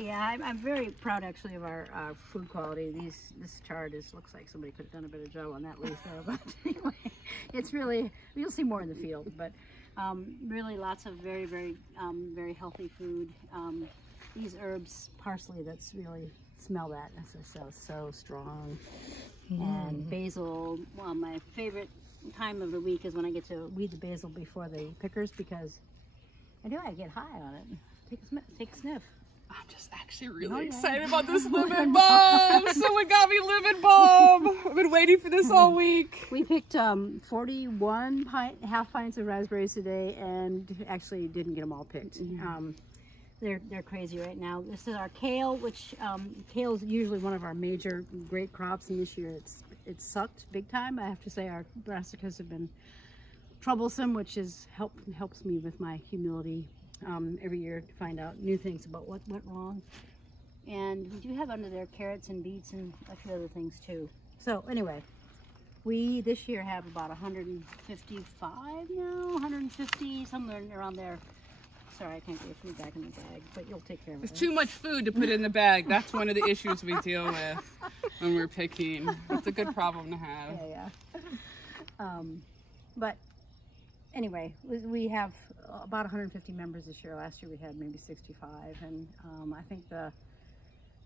Yeah, I'm very proud actually of our food quality. This chard looks like somebody could have done a better job on that leaf there, but anyway, it's really, you'll see more in the field, but really lots of very, very, very healthy food. These herbs, parsley, that's really, smell that, it's so strong. And basil, well, my favorite time of the week is when I get to weed the basil before the pickers, because I get high on it. Take a sniff. I'm just actually really excited about this lemon balm. Someone got me lemon balm. I've been waiting for this all week. We picked 41 half pints of raspberries today, and actually didn't get them all picked. They're crazy right now. This is our kale, which kale is usually one of our major grape crops, and this year it's sucked big time. I have to say our brassicas have been troublesome, which helps me with my humility every year to find out new things about what went wrong. And we do have under there carrots and beets and a few other things too. So anyway, we this year have about 155 now, 150, somewhere around there. Sorry, I can't get your food back in the bag, but you'll take care of it. There's too much food to put in the bag. That's one of the issues we deal with when we're picking. It's a good problem to have. Yeah. But anyway, we have about 150 members this year. Last year we had maybe 65, and I think the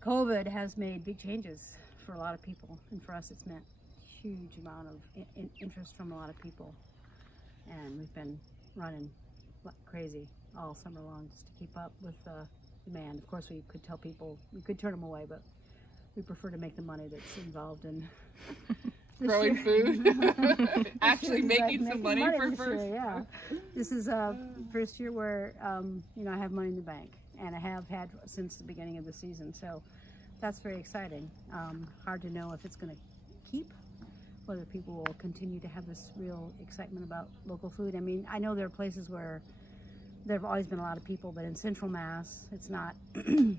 COVID has made big changes for a lot of people, and for us it's meant a huge amount of interest from a lot of people, and we've been running crazy all summer long just to keep up with the demand. Of course, we could tell people, we could turn them away, but we prefer to make the money that's involved in growing food. Actually making some money for first. Yeah, this is first year where you know, I have money in the bank, and I have had since the beginning of the season, so that's very exciting. Hard to know if it's going to keep, whether people will continue to have this real excitement about local food. I mean, I know there are places where there have always been a lot of people, but in Central Mass, it's not, you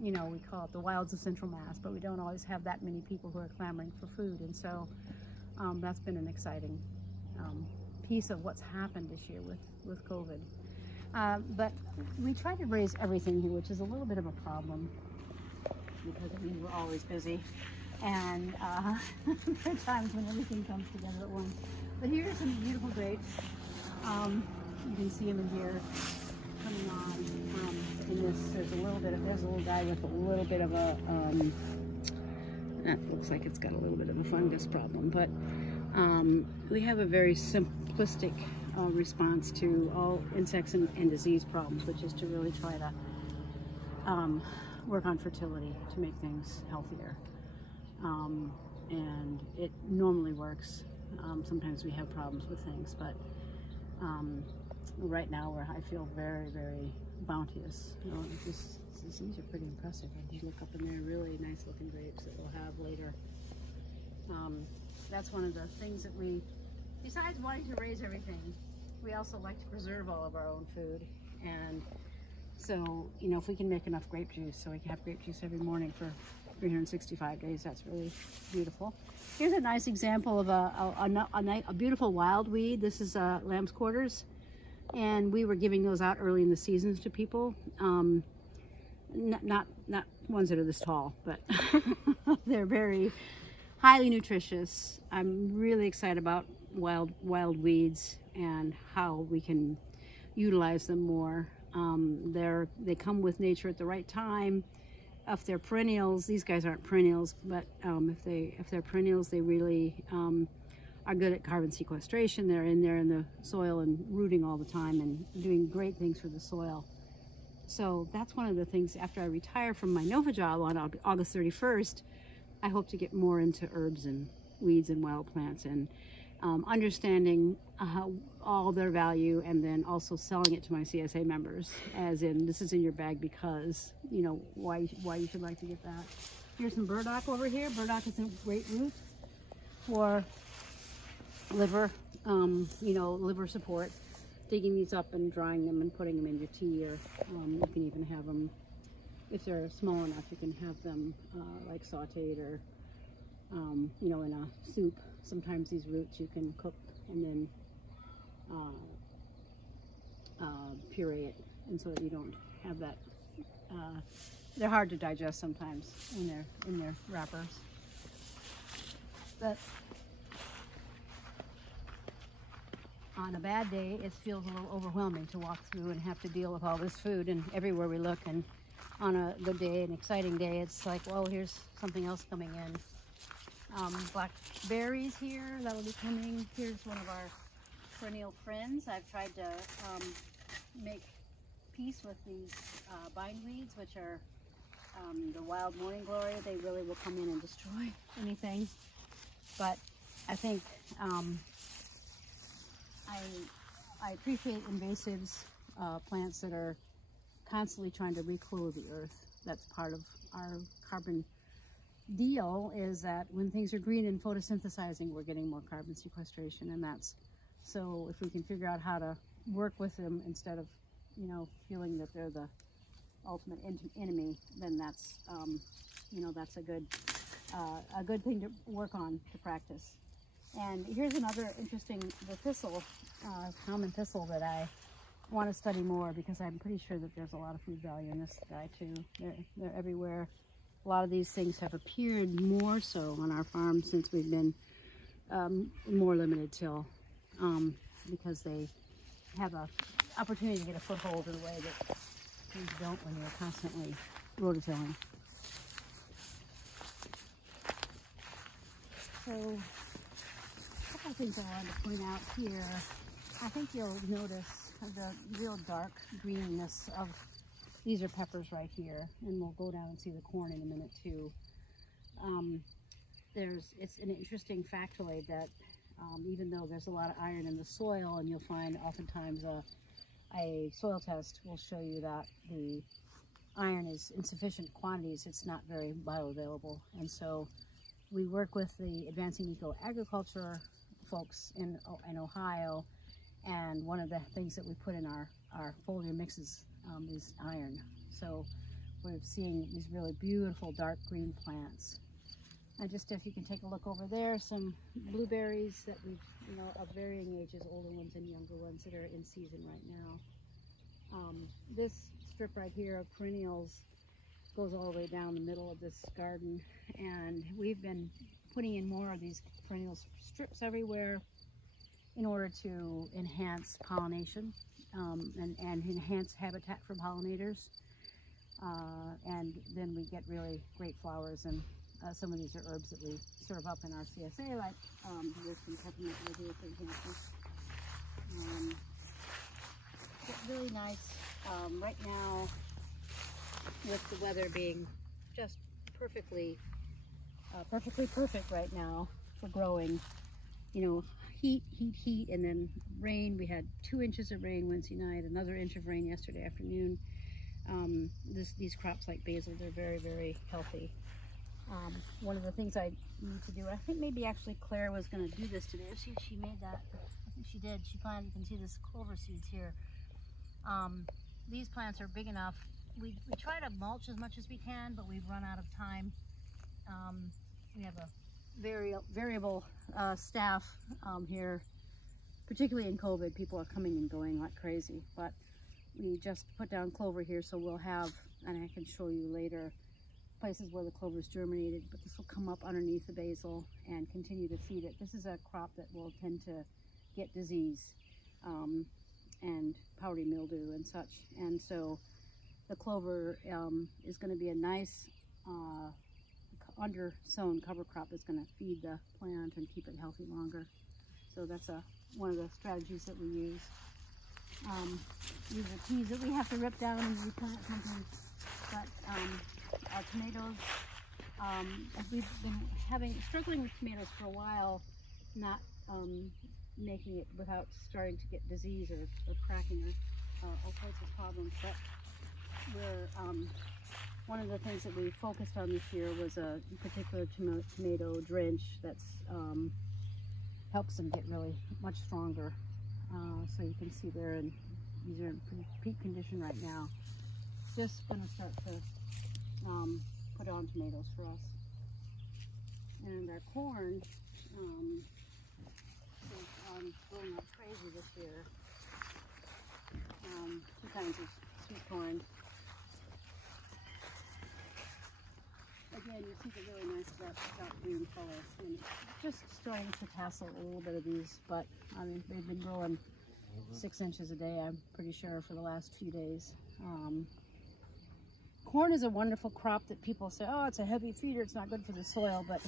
know, we call it the wilds of Central Mass, but we don't always have that many people who are clamoring for food. And so that's been an exciting piece of what's happened this year with COVID. But we try to raise everything here, which is a little bit of a problem, because I mean, we're always busy. And there are times when everything comes together at once. But here's some beautiful grapes. You can see them in here coming on. In this, there's a little guy with a little bit of a, that looks like it's got a little bit of a fungus problem. But we have a very simplistic response to all insects and disease problems, which is to really try to work on fertility to make things healthier. And it normally works. Sometimes we have problems with things, but right now I feel very, very bounteous. You know, these are pretty impressive. If you look up in there, really nice looking grapes that we'll have later. That's one of the things that we, besides wanting to raise everything, we also like to preserve all of our own food. And so, you know, if we can make enough grape juice so we can have grape juice every morning for 365 days, that's really beautiful. Here's a nice example of a beautiful wild weed. This is lamb's quarters, and we were giving those out early in the seasons to people. Not ones that are this tall, but they're very highly nutritious. I'm really excited about wild weeds and how we can utilize them more. They come with nature at the right time. If they're perennials, these guys aren't perennials, but if they're perennials, they really are good at carbon sequestration. They're in there in the soil and rooting all the time and doing great things for the soil. So that's one of the things, after I retire from my NOFA job on August 31st, I hope to get more into herbs and weeds and wild plants, and understanding all their value, and then also selling it to my CSA members, as in, this is in your bag because, you know, why you should like to get that. Here's some burdock over here. Burdock is a great root for liver, you know, liver support. Digging these up and drying them and putting them in your tea, or you can even have them, if they're small enough, you can have them like sauteed, or you know, in a soup. Sometimes these roots you can cook and then puree it, and so that you don't have that they're hard to digest sometimes when they're in their wrappers. But on a bad day, it feels a little overwhelming to walk through and have to deal with all this food and everywhere we look. And on a good day, an exciting day, it's like, well, here's something else coming in. Blackberries here, that will be coming. Here's one of our perennial friends. I've tried to make peace with these bindweeds, which are the wild morning glory. They really will come in and destroy anything. But I think I appreciate invasives, plants that are constantly trying to reclothe the earth. That's part of our carbon deal, is that when things are green and photosynthesizing, we're getting more carbon sequestration, and that's, so if we can figure out how to work with them instead of, you know, feeling that they're the ultimate enemy, then that's, you know, that's a good thing to work on, to practice. And here's another interesting, the thistle, common thistle, that I want to study more, because I'm pretty sure that there's a lot of food value in this guy too. They're everywhere. A lot of these things have appeared more so on our farm since we've been more limited till, because they have an opportunity to get a foothold in a way that things don't when you're constantly rototilling. So, a couple of things I wanted to point out here. I think you'll notice the real dark greenness of, these are peppers right here, and we'll go down and see the corn in a minute too. It's an interesting factoid that even though there's a lot of iron in the soil, and you'll find oftentimes a soil test will show you that the iron is in sufficient quantities, it's not very bioavailable. And so we work with the Advancing Eco Agriculture folks in Ohio, and one of the things that we put in our foliar mixes is iron. So we're seeing these really beautiful dark green plants. And just if you can take a look over there, some blueberries that we've, you know, of varying ages, older ones and younger ones, that are in season right now. This strip right here of perennials goes all the way down the middle of this garden, and we've been putting in more of these perennial strips everywhere in order to enhance pollination and enhance habitat for pollinators. And then we get really great flowers, and some of these are herbs that we serve up in our CSA, like there's some peppermint right here, for example. Really nice right now, with the weather being just perfectly perfect right now for growing. You know, heat, and then rain. We had 2 inches of rain Wednesday night, another inch of rain yesterday afternoon. These crops like basil, they're very, very healthy. One of the things I need to do, I think maybe actually Claire was going to do this today. She made that, I think she did. She planted, you can see this clover seeds here. These plants are big enough. We try to mulch as much as we can, but we've run out of time. We have a very variable staff here, particularly in COVID. People are coming and going like crazy, but we just put down clover here, so we'll have, and I can show you later, places where the clover's germinated, but this will come up underneath the basil and continue to feed it. This is a crop that will tend to get disease and powdery mildew and such, and so the clover is going to be a nice under-sown cover crop that's going to feed the plant and keep it healthy longer. So that's one of the strategies that we use. These are peas that we have to rip down and replant sometimes. But our tomatoes, we've been struggling with tomatoes for a while, not making it without starting to get disease or cracking or all sorts of problems. But we're one of the things that we focused on this year was a particular tomato drench that's helps them get really much stronger. So you can see there, and these are in pretty peak condition right now. Just going to start to put on tomatoes for us. And our corn is growing up crazy this year. 2 kinds of sweet corn. then you see the really nice dark green color. And just starting to tassel a little bit of these, but I mean, they've been growing 6 inches a day, I'm pretty sure, for the last few days. Corn is a wonderful crop that people say, oh, it's a heavy feeder, it's not good for the soil, but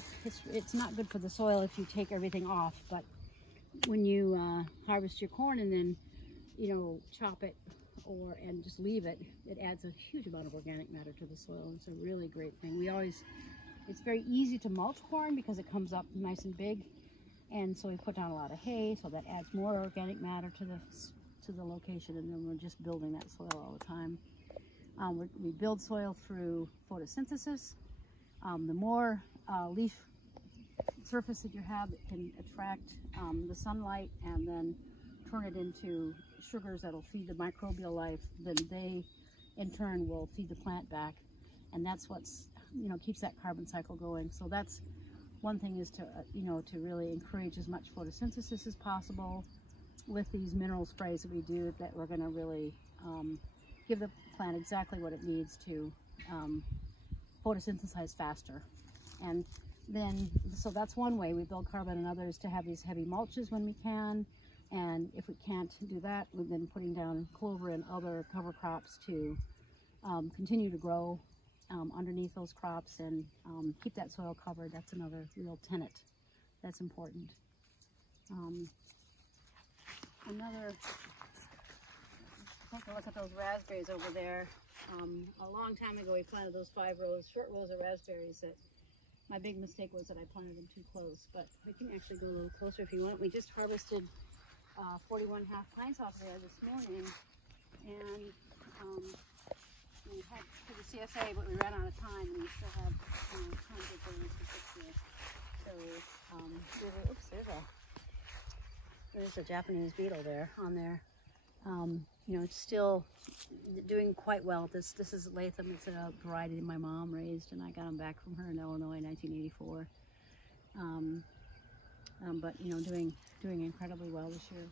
it's not good for the soil if you take everything off. But when you harvest your corn and then, you know, chop it and just leave it, it adds a huge amount of organic matter to the soil. It's a really great thing. It's very easy to mulch corn because it comes up nice and big, and so we put down a lot of hay, so that adds more organic matter to the location, and then we're just building that soil all the time. We build soil through photosynthesis. The more leaf surface that you have that can attract the sunlight and then turn it into sugars that'll feed the microbial life, then they in turn will feed the plant back, and that's what's, you know, keeps that carbon cycle going. So that's one thing, is to you know, to really encourage as much photosynthesis as possible with these mineral sprays that we do, that we're going to really give the plant exactly what it needs to photosynthesize faster. And then, so that's one way we build carbon. Another is to have these heavy mulches when we can, and if we can't do that, we've been putting down clover and other cover crops to continue to grow underneath those crops and keep that soil covered. That's another real tenet that's important. Take a look at those raspberries over there. A long time ago we planted those 5 rows, short rows of raspberries. That my big mistake was that I planted them too close, but we can actually go a little closer if you want. We just harvested 41 half pints off there this morning, and we had to the CSA, but we ran out of time, and we still have tons of things to fix there. So oops, there's a Japanese beetle there on there. You know, it's still doing quite well. This is Latham. It's a variety my mom raised, and I got them back from her in Illinois in 1984. But you know, doing incredibly well this year.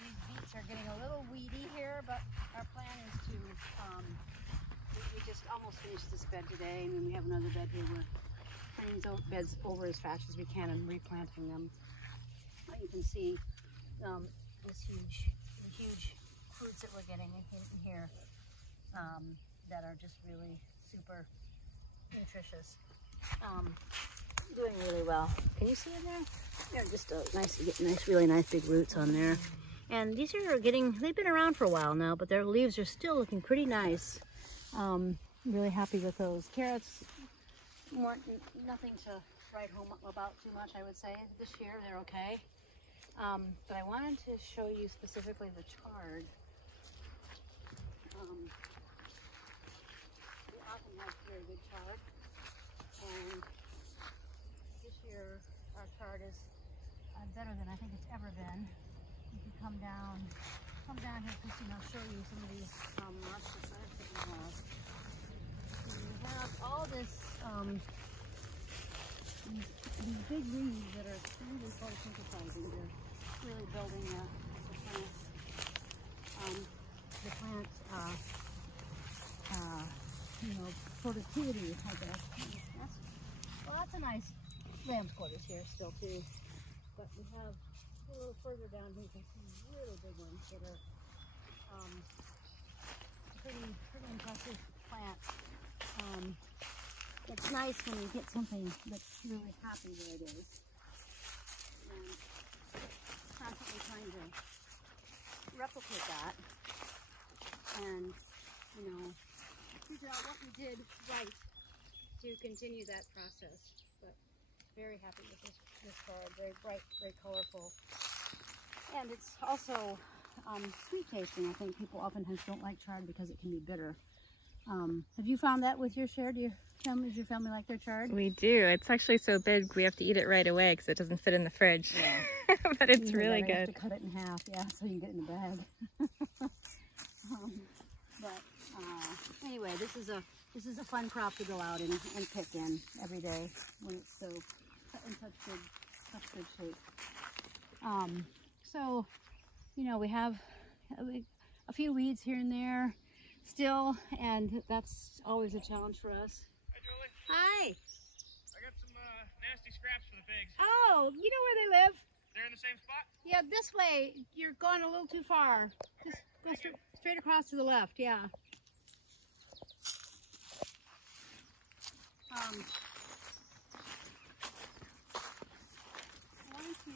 These beets are getting a little weedy here, but our plan is to we just almost finished this bed today, and then we have another bed here. We're turning those beds over as fast as we can and replanting them. You can see this huge fruits that we're getting in here that are just really super nutritious. Doing really well. Can you see it there? They're just really nice big roots on there. And these are they've been around for a while now, but their leaves are still looking pretty nice. Really happy with those. Carrots, nothing to write home about too much, I would say. This year they're okay. But I wanted to show you specifically the chard. We often have very good chard, and this year our chard is better than I think it's ever been. You can come down here, Christine. I'll show you some of these marks that we have. And we have all this these big leaves that are really photosynthesizing. They're really building the plant you know, productivity, I guess. That's a nice lamb's quarters here still too. But we have a little further down here, you can see really big ones that are pretty impressive plants. It's nice when you get something that's really happy where it is. And constantly trying to replicate that and, you know, figure out what we did right to continue that process. But very happy with this chard. Very bright, very colorful. And it's also sweet tasting. I think people oftentimes don't like chard because it can be bitter. Have you found that with your share? Does your family like their chard? We do. It's actually so big we have to eat it right away because it doesn't fit in the fridge. Yeah. But it's really good. You have to cut it in half, yeah, so you can get it in the bag. Anyway, this is a fun crop to go out and pick in every day when it's so in such good shape. So, you know, we have a few weeds here and there still, and that's always a challenge for us. Hi, Julie. Hi. I got some nasty scraps for the pigs. Oh, you know where they live? They're in the same spot? Yeah, this way. You're going a little too far. Okay, Just go straight across to the left, yeah. I wanted to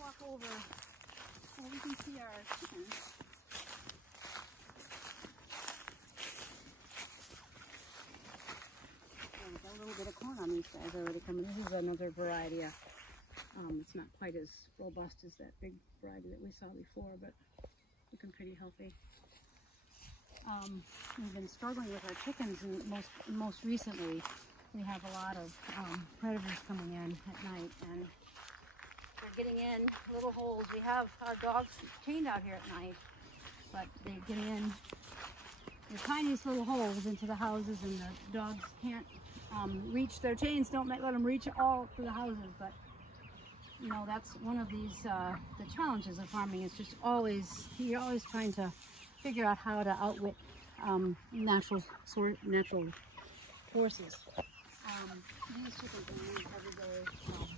walk over so we can see our chickens. Oh, we got a little bit of corn on these guys already coming. This is another variety. It's not quite as robust as that big variety that we saw before, but looking pretty healthy. We've been struggling with our chickens, and most recently we have a lot of predators coming in at night, and they're getting in little holes. We have our dogs chained out here at night, but they get in the tiniest little holes into the houses, and the dogs can't reach their chains. Don't let them reach all to the houses, but you know, that's one of these the challenges of farming. Is just always, you're always trying to figure out how to outwit natural forces. These chickens are moved every day from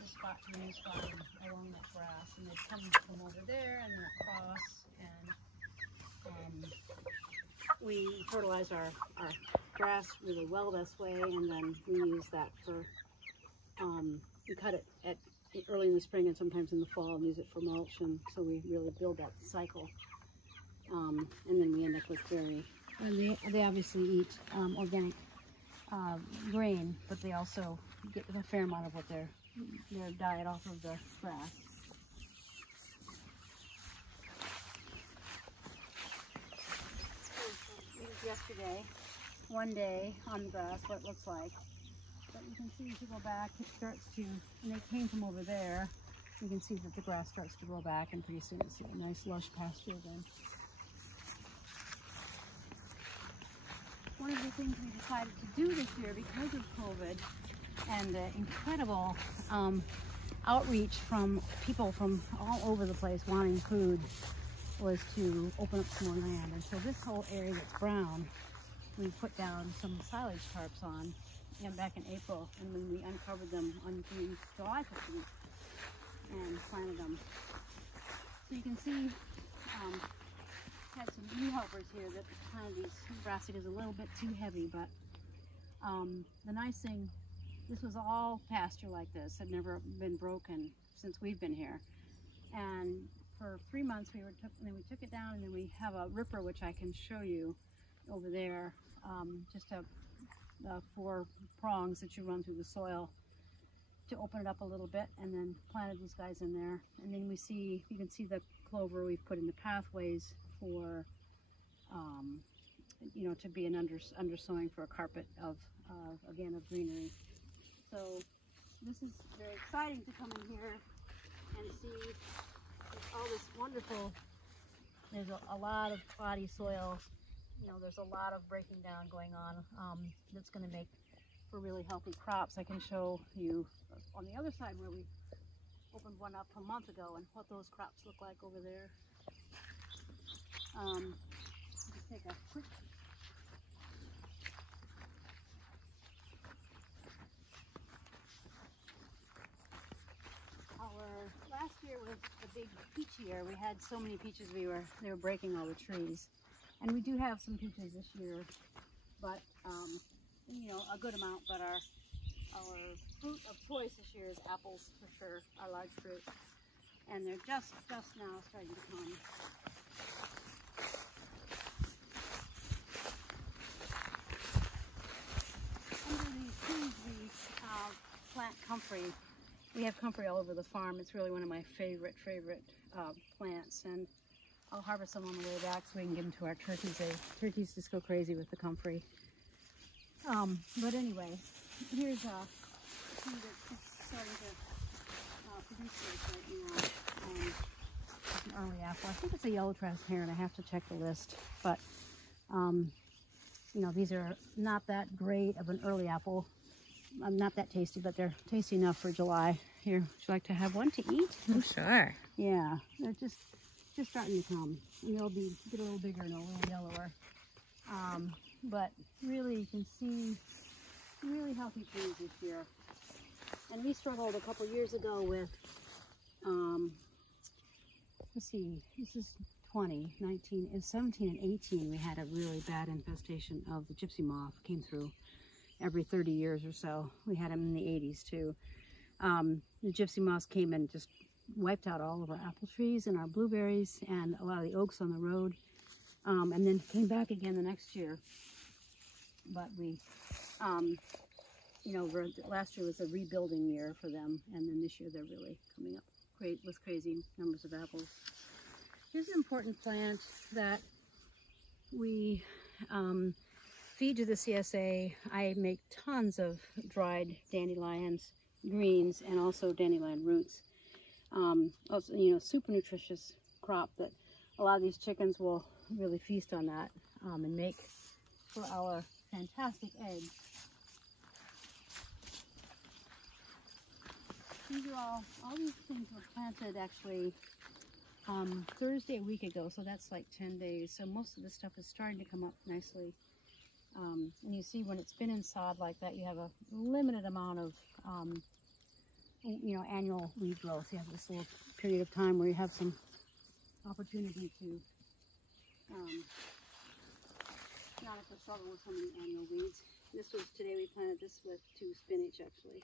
this spot to a new spot along that grass, and they come from over there and then across, and we fertilize our grass really well this way, and then we use that for we cut it at early in the spring and sometimes in the fall and use it for mulch, and so we really build that cycle. And then we end up with very, they obviously eat organic grain, but they also get a fair amount of what their diet off of the grass. This was yesterday, one day on the grass, what it looks like. But you can see as you go back, it starts to, and they came from over there, you can see that the grass starts to grow back, and pretty soon it's a nice lush pasture again. One of the things we decided to do this year because of COVID and the incredible outreach from people from all over the place wanting food was to open up some more land. And so this whole area that's brown, we put down some silage tarps on back in April, and when we uncovered them on July 15th and planted them. So you can see had some new helpers here that planted these brassicas a little bit too heavy, but the nice thing, this was all pasture like this, had never been broken since we've been here. And for 3 months then we took it down, and then we have a ripper which I can show you over there, just a 4 prongs that you run through the soil to open it up a little bit, and then planted these guys in there. And then you can see the clover we've put in the pathways for, you know, to be an undersowing for a carpet of, again, of greenery. So this is very exciting to come in here and see all this wonderful, there's a lot of cloddy soil. You know, there's a lot of breaking down going on that's going to make for really healthy crops. I can show you on the other side where we opened one up a month ago and what those crops look like over there. Just take a quick last year was a big peach year. We had so many peaches they were breaking all the trees. And we do have some peaches this year, but you know, a good amount. But our fruit of choice this year is apples for sure, our large fruit, and they're just now starting to come. Under these trees, we plant comfrey. We have comfrey all over the farm. It's really one of my favorite plants, and I'll harvest them on the way back so we can give them to our turkeys. Turkeys just go crazy with the comfrey. But anyway, here's a tree that's starting to produce this right now. It's an early apple. I think it's a yellow transparent. I have to check the list. But, you know, these are not that great of an early apple. Not that tasty, but they're tasty enough for July. Here, would you like to have one to eat? Oh, sure. Yeah, they're just starting to come. And they'll get a little bigger and a little yellower. But really, you can see really healthy trees this year. And we struggled a couple years ago with, let's see, this is 20, 19, and 17 and 18. We had a really bad infestation of the gypsy moth. Came through every 30 years or so. We had them in the 80s too. The gypsy moths came and just wiped out all of our apple trees and our blueberries and a lot of the oaks on the road, and then came back again the next year. But we, you know, last year was a rebuilding year for them, and then this year they're really coming up great with crazy numbers of apples. Here's an important plant that we feed to the CSA. I make tons of dried dandelions, greens, and also dandelion roots. Also, you know, super nutritious crop that a lot of these chickens will really feast on that and make for our fantastic eggs. These are all these things were planted actually Thursday a week ago, so that's like 10 days. So most of this stuff is starting to come up nicely. And you see when it's been in sod like that, you have a limited amount of you know, annual weed growth. You have this little period of time where you have some opportunity to not have to struggle with so many annual weeds. This was today we planted this with 2 spinach actually.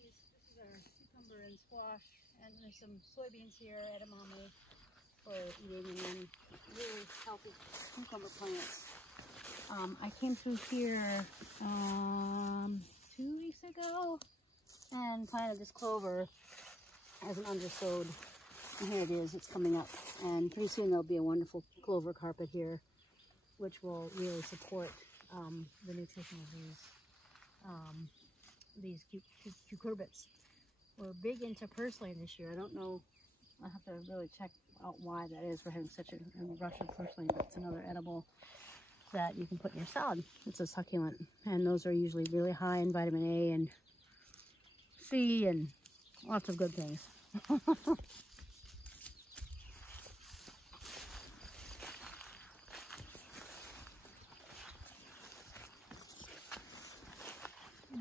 This is our cucumber and squash, and there's some soybeans here, edamame for eating, and then really healthy cucumber plants. I came through here 2 weeks ago and planted this clover as an undersowed, and here it is, it's coming up, and pretty soon there'll be a wonderful clover carpet here, which will really support the nutrition of these cucurbits. We're big into purslane this year. I don't know, I'll have to really check out why that is. We're having such a rush of purslane, but it's another edible that you can put in your salad. It's a succulent, and those are usually really high in vitamin A and C and lots of good things.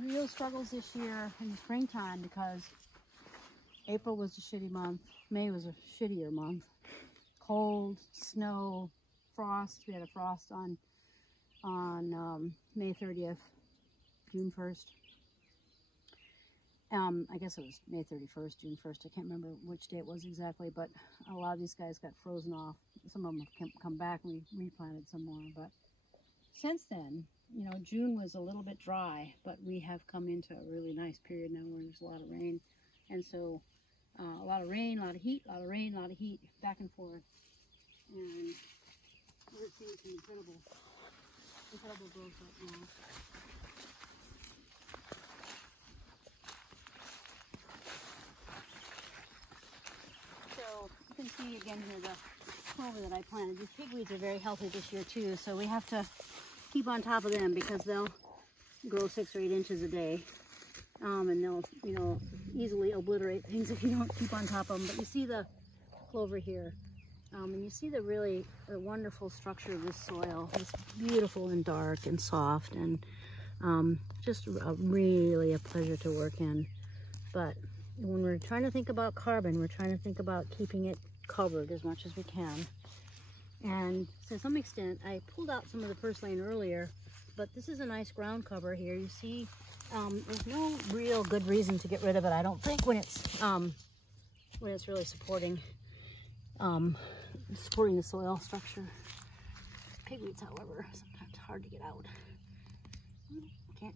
Real struggles this year in the springtime because April was a shitty month, May was a shittier month. Cold, snow, frost. We had a frost on May 30th, June 1st. I guess it was May 31st, June 1st. I can't remember which day it was exactly, but a lot of these guys got frozen off. Some of them have come back and we replanted some more. But since then, you know, June was a little bit dry, but we have come into a really nice period now where there's a lot of rain. And so a lot of rain, a lot of heat, a lot of rain, a lot of heat, back and forth. And we're seeing some incredible growth right now. So you can see again here the clover that I planted. These pigweeds are very healthy this year too, so we have to keep on top of them because they'll grow 6 or 8 inches a day, and they'll, you know, easily obliterate things if you don't keep on top of them. But you see the clover here, and you see the really wonderful structure of this soil. It's beautiful and dark and soft, and just really a pleasure to work in. But when we're trying to think about carbon, we're trying to think about keeping it covered as much as we can. And to some extent, I pulled out some of the purslane earlier, but this is a nice ground cover here. You see, there's no real good reason to get rid of it, I don't think, when it's really supporting the soil structure. Pigweeds, however, sometimes hard to get out. I can't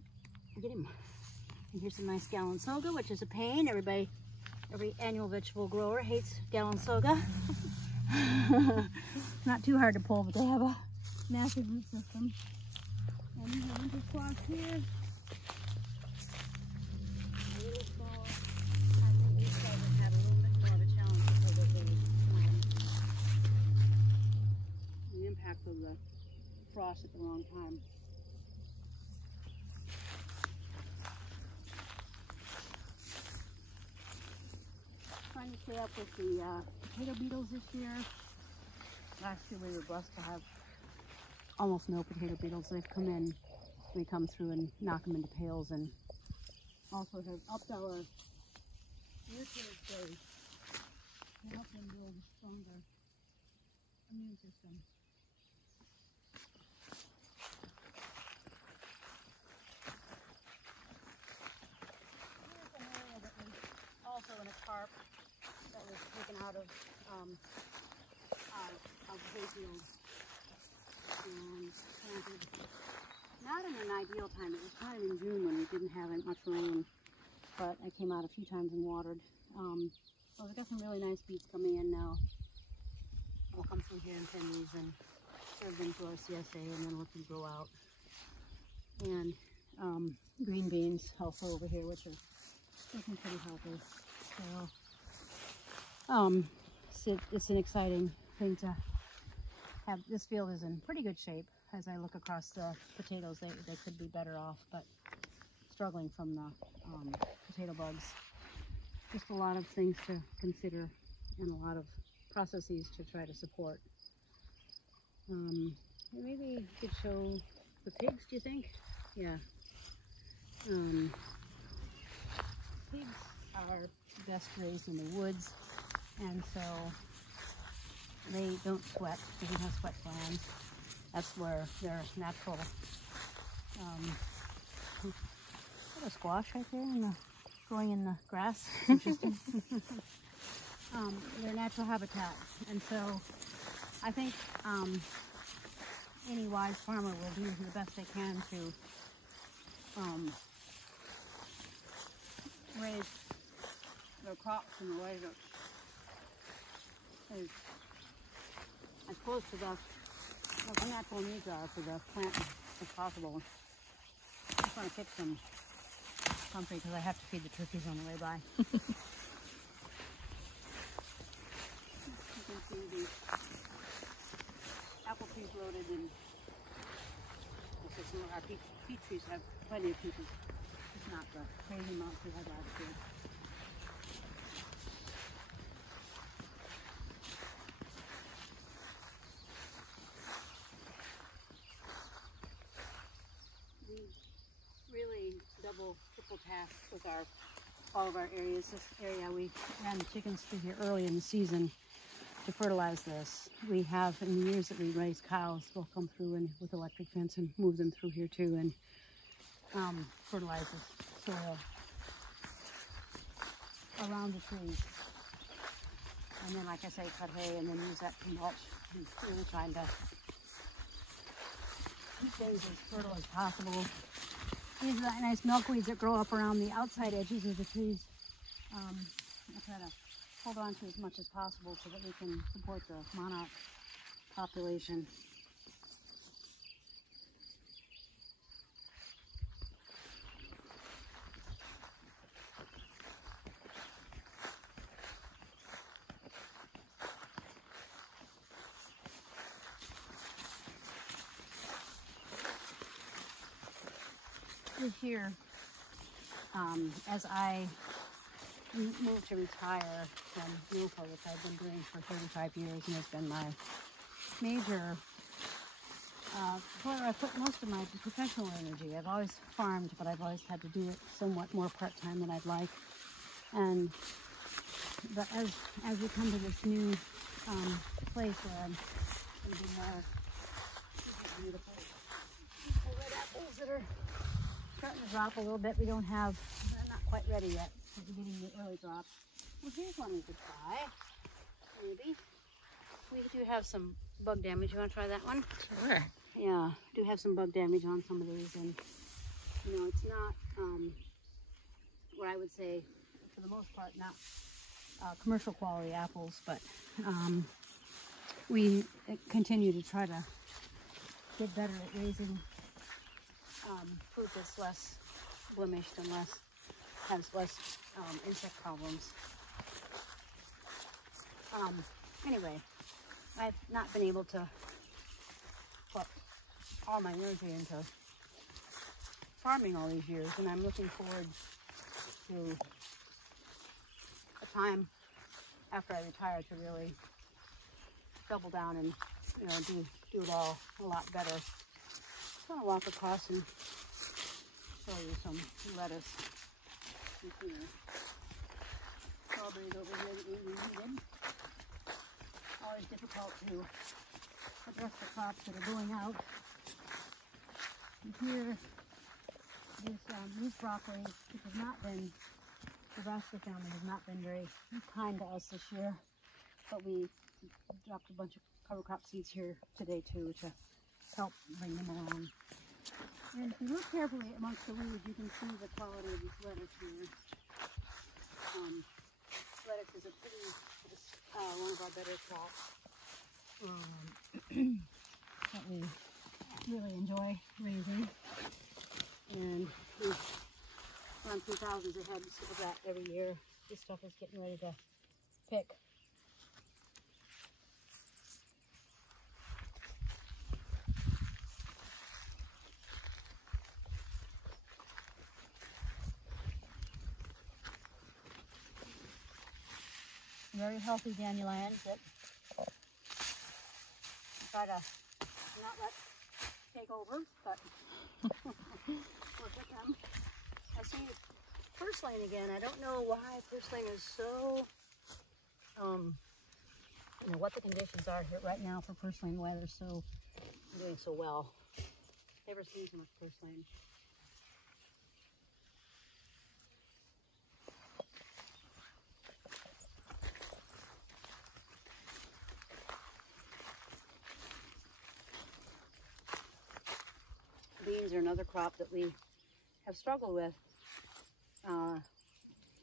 get him. And here's some nice galansoga, which is a pain. Every annual vegetable grower hates galansoga. Not too hard to pull, but they have a massive root system. And these are winter squash here. A little small. I think these guys have had a little bit more of a challenge because of the impact of the frost at the wrong time. stay up with the potato beetles this year. Last year we were blessed to have almost no potato beetles. They've come in, we come through and knock them into pails, and also have upped our nutrient base to help them build a stronger immune system. Here's an area that was also in a tarp that was taken out of hayfield and planted. Not in an ideal time. It was kind of in June when we didn't have much rain, but I came out a few times and watered. Well, we've got some really nice beets coming in now. We'll come through here and thin these and serve them to our CSA, and then let them grow out. And green beans also over here, which are looking pretty healthy. So it's an exciting thing to have. This field is in pretty good shape. As I look across the potatoes, they could be better off, but struggling from the potato bugs. Just a lot of things to consider and a lot of processes to try to support. Maybe you could show the pigs, do you think? Yeah. Pigs are best raised in the woods, and so they don't sweat. They don't have sweat glands. That's where their natural, a squash right there growing in the grass. Interesting. Their natural habitat. And so I think any wise farmer will do the best they can to raise their crops in a way that is as close to what the natural needs are for the plant as possible. I just want to pick some comfrey because I have to feed the turkeys on the way by. You can see the apple trees loaded, and also some of our peach trees have plenty of peaches. It's not the crazy amounts we had last year. Triple task with all of our areas. This area, we ran the chickens through here early in the season to fertilize this. We have, in the years that we raise cows, we'll come through and with electric fence and move them through here too, and fertilize the soil around the trees. And then, like I say, cut hay and then use that to mulch. And really trying to keep things as fertile as possible. These are nice milkweeds that grow up around the outside edges of the trees. I try to hold on to as much as possible so that we can support the monarch population. This year, as I moved to retire from NOFA, which I've been doing for 35 years, and it's been my major, where I put most of my professional energy. I've always farmed, but I've always had to do it somewhat more part-time than I'd like. But as we come to this new place where I'm going to be more beautiful, red apples that are starting to drop a little bit. We don't have, they're not quite ready yet. We're getting the early drops. Well, here's one we could try, maybe. We do have some bug damage. You want to try that one? Sure. Yeah, we do have some bug damage on some of these, and you know, it's not what I would say, for the most part, not commercial quality apples, but we continue to try to get better at raising fruit that's less blemished and has less insect problems. Anyway, I've not been able to put all my energy into farming all these years, and I'm looking forward to a time after I retire to really double down and, you know, do it all a lot better. I'm going to walk across and show you some lettuce. Here. Strawberries over here that we needed. Always difficult to address the crops that are going out. And here, this root broccoli, which has not been, the Raspberry family has not been very kind to us this year, but we dropped a bunch of cover crop seeds here today too to help bring them along. And if you look carefully amongst the weeds, you can see the quality of this lettuce here. Lettuce is a pretty, one of our better crops that we really enjoy raising. And we've run through thousands of heads of that every year. This stuff is getting ready to pick. Very healthy dandelions that try to not let take over, but work with them. I see purslane again. I don't know why purslane is so, you know, what the conditions are here right now for purslane, why they're so doing so well. Never seen so much purslane. Beans are another crop that we have struggled with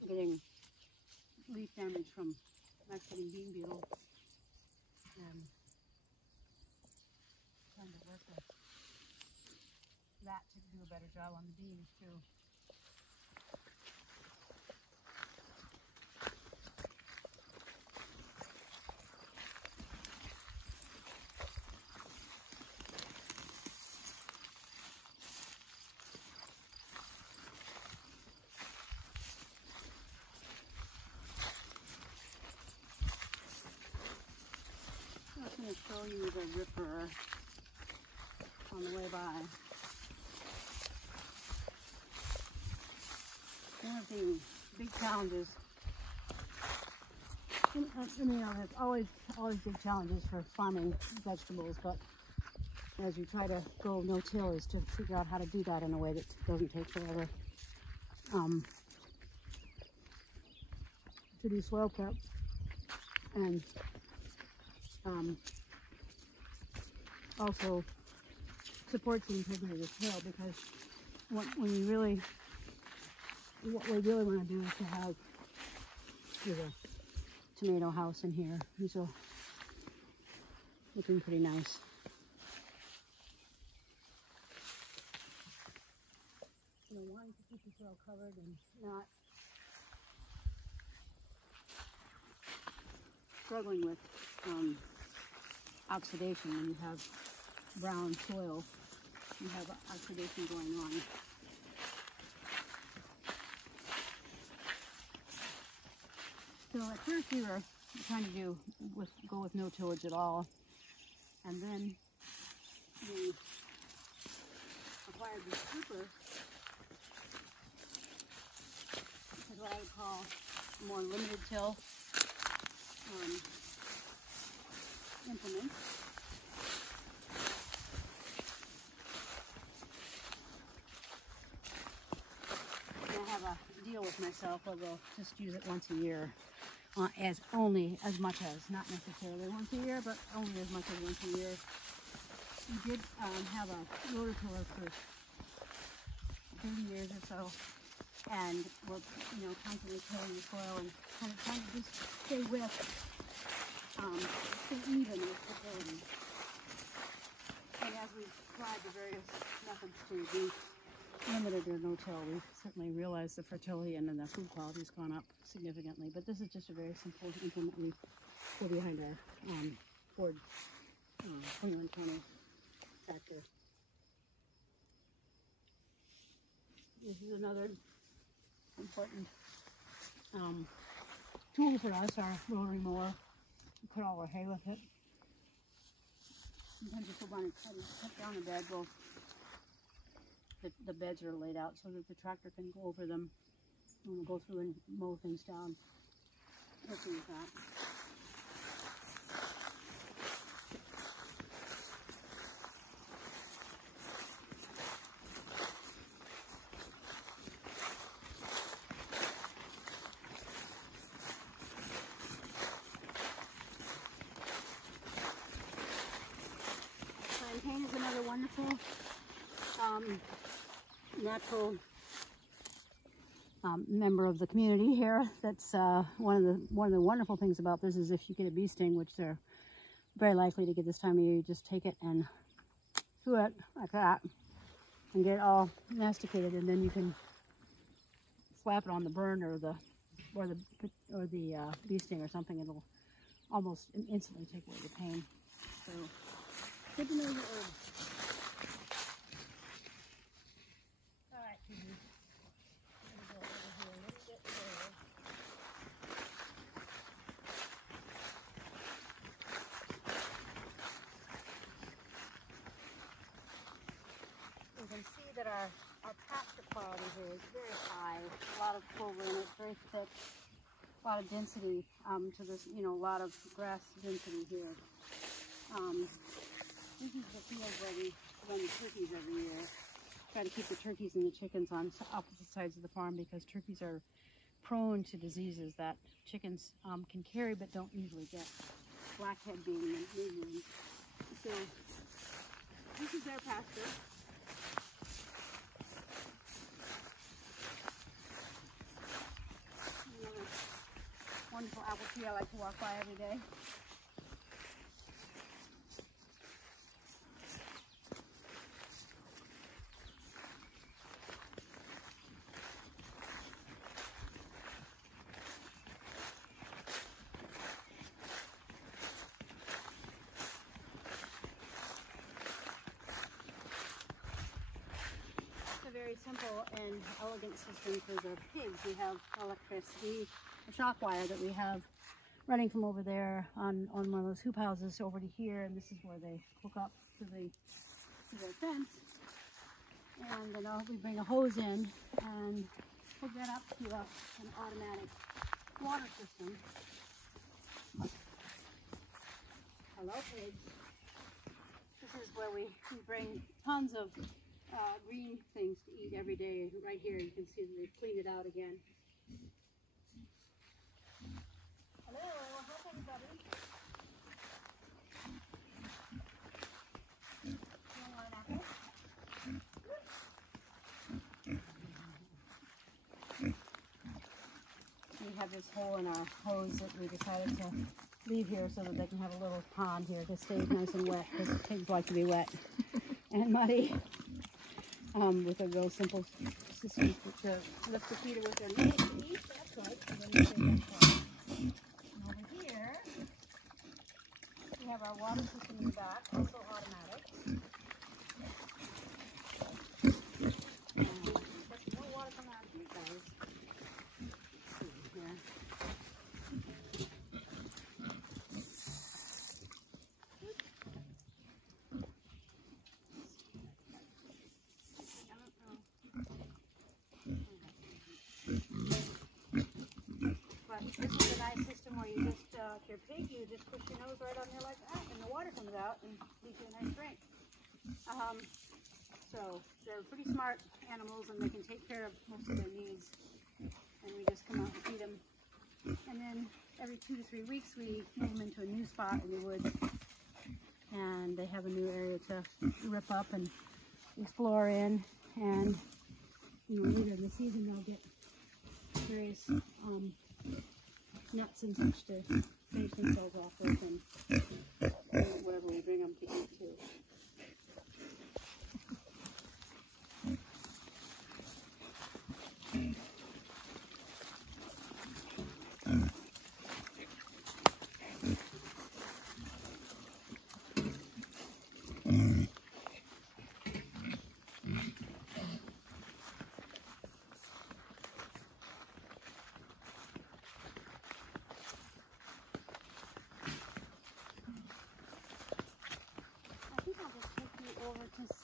getting leaf damage from Mexican bean beetle, and trying to work with that to do a better job on the beans too. I'm going to show you the ripper on the way by. One of the big challenges, you know, there's always big challenges for farming vegetables, but as you try to go no-till is to figure out how to do that in a way that doesn't take forever. To do soil prep and also supports the integrity of the soil, because what we really want to do is to have a tomato house in here. These are looking pretty nice. You know, wanting to keep the soil covered and not struggling with oxidation. When you have brown soil, you have oxidation going on. So at first we were trying to go with no tillage at all, and then we acquired this stripper, which is what I would call a more limited till implement. And I have a deal with myself where we'll just use it once a year, as much as, not necessarily once a year, but only as much as once a year. We did have a rototiller for 30 years or so, and we're, you know, constantly tilling the soil and kind of trying to just stay even with fertility. And as we've tried the various methods to be limited or no-till, we've certainly realized the fertility and then the food quality has gone up significantly. But this is just a very simple implement we put behind our Ford Foliar tractor. This is another important tool for us, our rotary mower. We cut all our hay with it. Sometimes if we want to cut down a bed, well, the beds are laid out so that the tractor can go over them when we go through and mow things down. Let's use that. Plantain is another wonderful natural member of the community here. That's one of the wonderful things about this is if you get a bee sting, which they're very likely to get this time of year, you just take it and chew it like that and get it all masticated, and then you can slap it on the burn or the bee sting or something. It'll almost instantly take away the pain. So good to know your herb. You can see that our pasture quality here is very high. A lot of clover in it, very thick, a lot of density to this, a lot of grass density here. This is the field where we run the turkeys every year. Try to keep the turkeys and the chickens on opposite sides of the farm because turkeys are prone to diseases that chickens can carry but don't usually get. Blackhead being the main one. So this is their pasture. Another wonderful apple tree I like to walk by every day. Very simple and elegant system for the pigs. We have electricity, a shock wire that we have running from over there on one of those hoop houses over to here, and this is where they hook up to their fence. And then we bring a hose in and hook that up to an automatic water system. Hello, pigs. This is where we bring tons of green things to eat every day. Right here you can see that they've cleaned it out again. Hello, how's everybody? You want an apple? We have this hole in our hose that we decided to leave here so that they can have a little pond here to stay nice and wet, because pigs like to be wet and muddy. With a real simple system to lift the feeder with their feet. That's right. And then you say that's right. And over here, we have our water system in the back, also automatic. And there's more water coming out of you guys. Let's see here. This is a nice system where you just, if you're a pig, you just push your nose right on there like that, and the water comes out and gives you a nice drink. So they're pretty smart animals, and they can take care of most of their needs. And we just come out and feed them. And then every 2 to 3 weeks, we move them into a new spot in the woods, and they have a new area to rip up and explore in. And later in the season, they'll get various nuts and such to finish themselves off with, and whatever we bring them to eat too.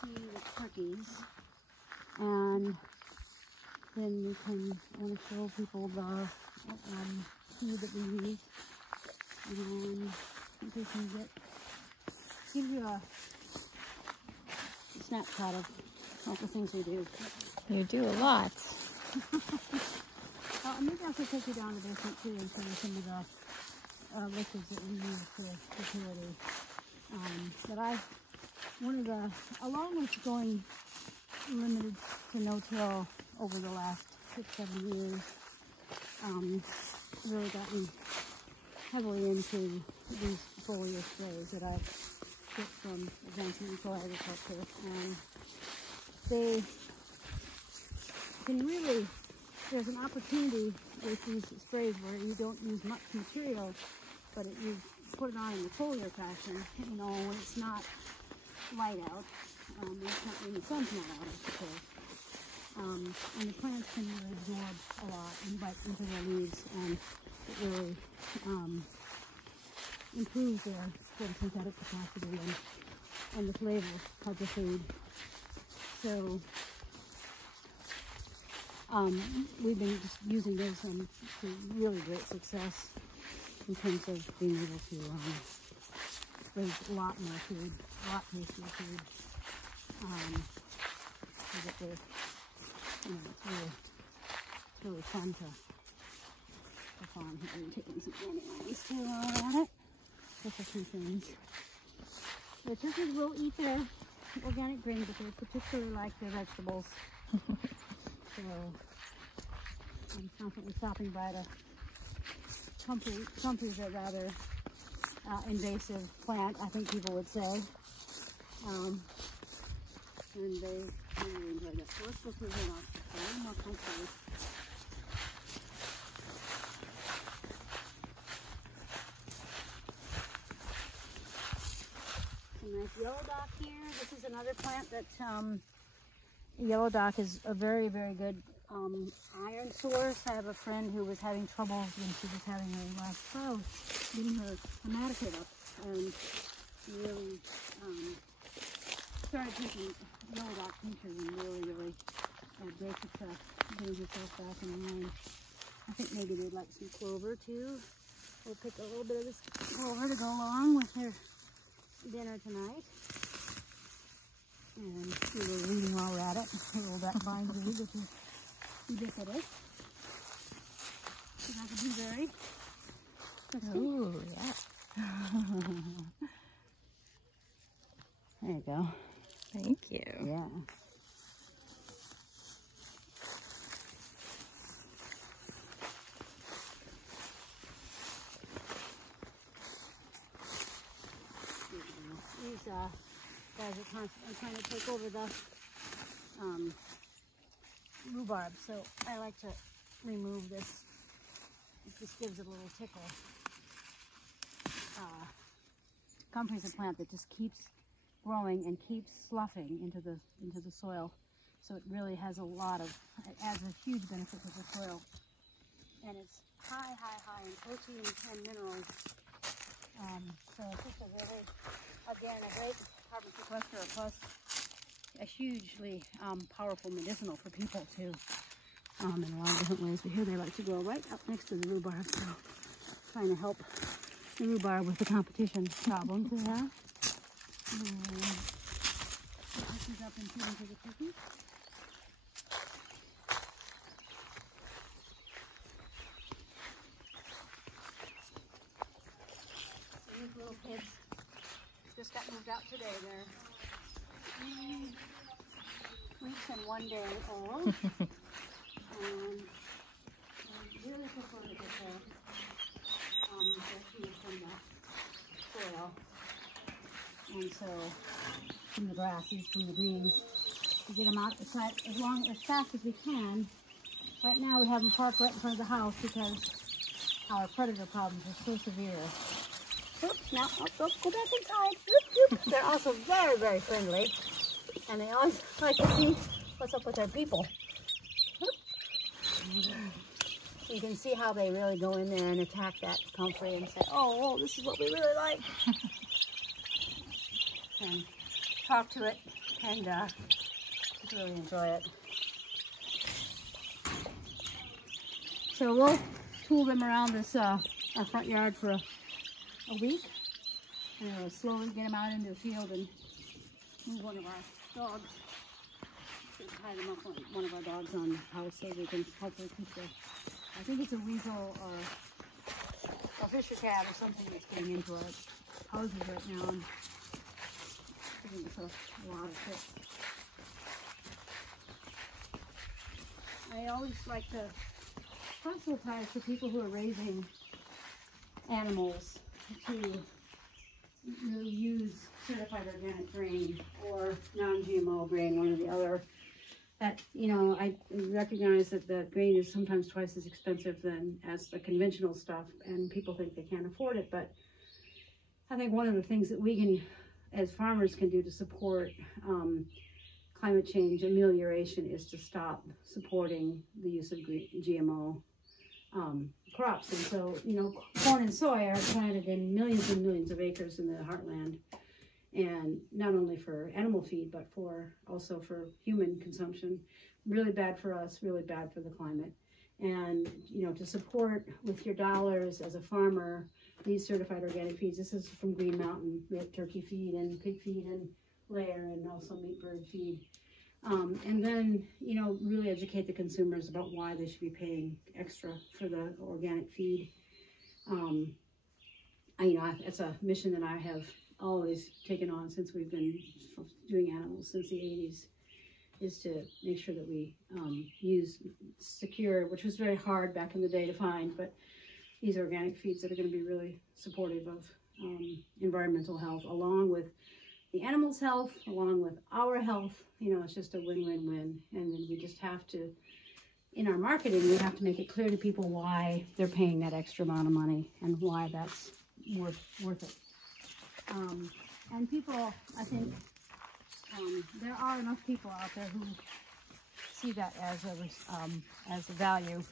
see the turkeys, and then we can show people the feed that we use, and we can give you a snapshot of all the things we do. You do a lot. Maybe I'll take you down to the basement too and show you some of the liquids that we use for fertility. Along with going limited to no-till over the last 6-7 years, really got me heavily into these foliar sprays that I get from Advancement in Agriculture, and they can really, there's an opportunity with these sprays where you don't use much material, but you put it on in the foliar fashion, you know, when it's not light out, when the sun's not out, I suppose. And the plants can really absorb a lot and bite into their leaves, and it really improves their photosynthetic capacity and the flavor of the food. So we've been just using those to really great success in terms of being able to raise a lot more food, a lot tastier food. So that they're, you know, it's really fun to farm here. I'm taking some dandelions too while we're at it. Just a few things. The turkeys will eat their organic grain, but they particularly like their vegetables. So I'm constantly stopping by to comfrey's a rather invasive plant, I think people would say. And they really enjoy that. So let's go through here now. A little more comfrey. Some nice yellow dock here. This is another plant that yellow dock is a very, very good iron source. I have a friend who was having trouble when she was having her last child, getting her hematocrit up, and really started taking yellow dock tinctures and really had great success getting herself back in line. I think maybe they'd like some clover too. We'll pick a little bit of this clover to go along with their dinner tonight. And we were reading while we're at it. A little that bindweed, which is ubiquitous. So that could be very tasty. Ooh, yeah. There you go. Thank you. Yeah. These guys are constantly trying to take over the rhubarb, so I like to remove this. It just gives it a little tickle. Comfrey's a plant that just keeps growing and keeps sloughing into the soil, so it really has it adds a huge benefit to the soil, and it's high in protein and minerals. So it's just a really, again, a great carbon sequester, plus a hugely powerful medicinal for people too, in a lot of different ways. But here they like to grow right up next to the rhubarb, so trying to help the rhubarb with the competition problems they have. This is up and feeding to the turkeys. These little kids just got moved out today. They're 3 weeks and 1 day old. And they really prefer to get their feed from the soil. And so, from the grasses, from the greens, to get them out as fast as we can. Right now we have them parked right in front of the house because our predator problems are so severe. Oops, now, go back inside. Oop, oop. They're also very, very friendly. And they always like to see what's up with their people. So you can see how they really go in there and attack that comfrey and say, oh, this is what we really like. And talk to it and really enjoy it. So we'll tool them around this our front yard for a week, and we'll slowly get them out into the field and move one of our dogs. Tie them up on one of our dogs on the house so we can hopefully keep the, I think it's a weasel or a fisher cat or something that's getting into our houses right now and giving us a lot of shit. I always like to proselytize for people who are raising animals to really use certified organic grain or non-GMO grain, one or the other. That, you know, I recognize that the grain is sometimes twice as expensive as the conventional stuff, and people think they can't afford it. But I think one of the things that we can, as farmers, can do to support climate change amelioration is to stop supporting the use of GMO crops. And so, you know, corn and soy are planted in millions and millions of acres in the heartland, and not only for animal feed, but also for human consumption. Really bad for us, really bad for the climate. And, you know, to support with your dollars as a farmer these certified organic feeds. This is from Green Mountain. We have turkey feed and pig feed and layer, and also meat bird feed. And then, you know, really educate the consumers about why they should be paying extra for the organic feed. It's a mission that I have always taken on since we've been doing animals since the 80s, is to make sure that we use secure, which was very hard back in the day to find, but these organic feeds that are going to be really supportive of environmental health, along with the animals' health, along with our health. You know, it's just a win-win-win. And then we just have to, in our marketing, we have to make it clear to people why they're paying that extra amount of money and why that's worth it. And people, I think, there are enough people out there who see that as a value.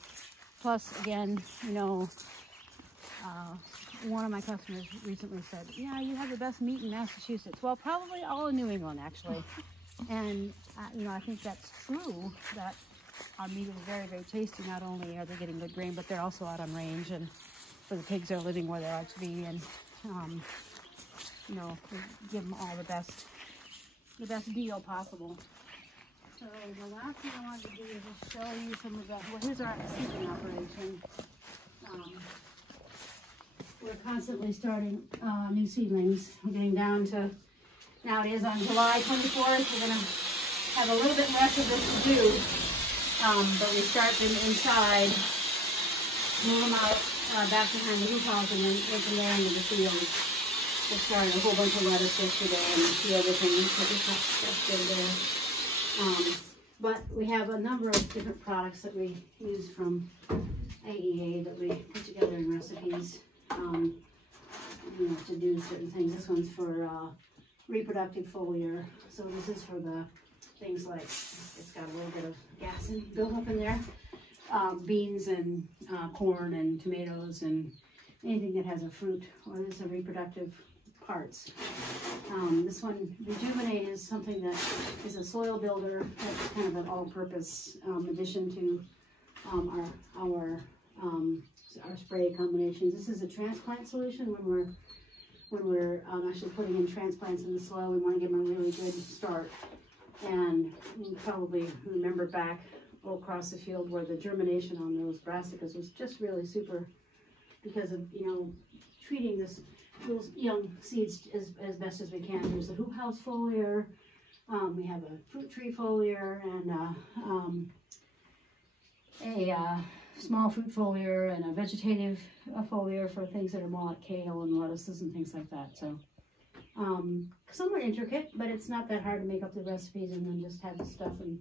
Plus, again, you know, one of my customers recently said, "Yeah, you have the best meat in Massachusetts." Well, probably all in New England, actually. And you know, I think that's true. That our meat is very, very tasty. Not only are they getting good grain, but they're also out on range, and for the pigs, they're living where they like to be, and you know, we give them all the best deal possible. So the last thing I wanted to do is just show you some of the, well, here's our seeding operation. We're constantly starting new seedlings. We're getting down to, now it is on July 24th. We're going to have a little bit less of this to do, but we start them inside, move them out back behind the hoop house, and then take them there into the field. We started a whole bunch of lettuce yesterday and a few other things, so just that's good there. But we have a number of different products that we use from AEA that we put together in recipes, you know, to do certain things. This one's for reproductive foliar. So this is for the things like, it's got a little bit of gas built up in there. Beans and corn and tomatoes and anything that has a fruit or is a reproductive parts. This one, Rejuvenate, is something that is a soil builder. That's kind of an all-purpose addition to our spray combinations. This is a transplant solution. When we're actually putting in transplants in the soil, we want to give them a really good start. And you probably remember back across the field where the germination on those brassicas was just really super, because of, you know, treating those young seeds as best as we can. There's a hoop house foliar, we have a fruit tree foliar, and a small fruit foliar, and a vegetative foliar for things that are more like kale and lettuces and things like that. So somewhat intricate, but it's not that hard to make up the recipes and then just have the stuff and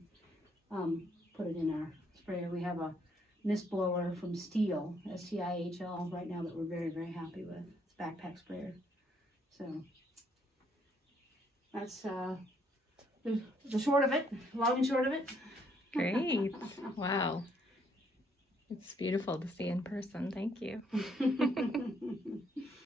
put it in our sprayer. We have a mist blower from Stihl, S-T-I-H-L, right now that we're very, very happy with. It's a backpack sprayer. So that's the short of it, long and short of it. Great. Wow. It's beautiful to see in person. Thank you.